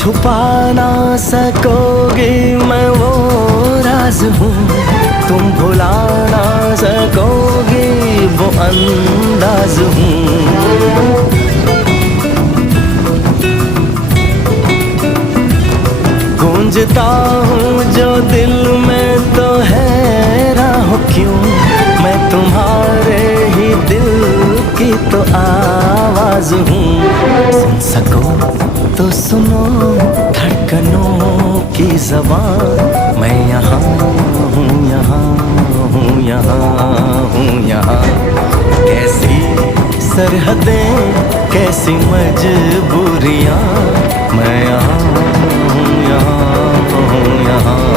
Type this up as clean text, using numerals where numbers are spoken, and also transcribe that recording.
छुपा ना सकोगी मैं वो राज हूँ, तुम भुला ना सकोगी वो अंदाज हूँ। गूंजता हूँ जो दिल में तो हैरान हो क्यों, मैं तुम्हारे ही दिल की तो आवाज हूँ। सुन सको तो सुनो धड़कनों की ज़बान, मैं यहाँ हूँ, यहाँ हूँ, यहाँ हूँ, यहाँ। कैसी सरहदें, कैसी मजबूरियाँ, मैं यहाँ हूँ, यहाँ हूँ, यहाँ।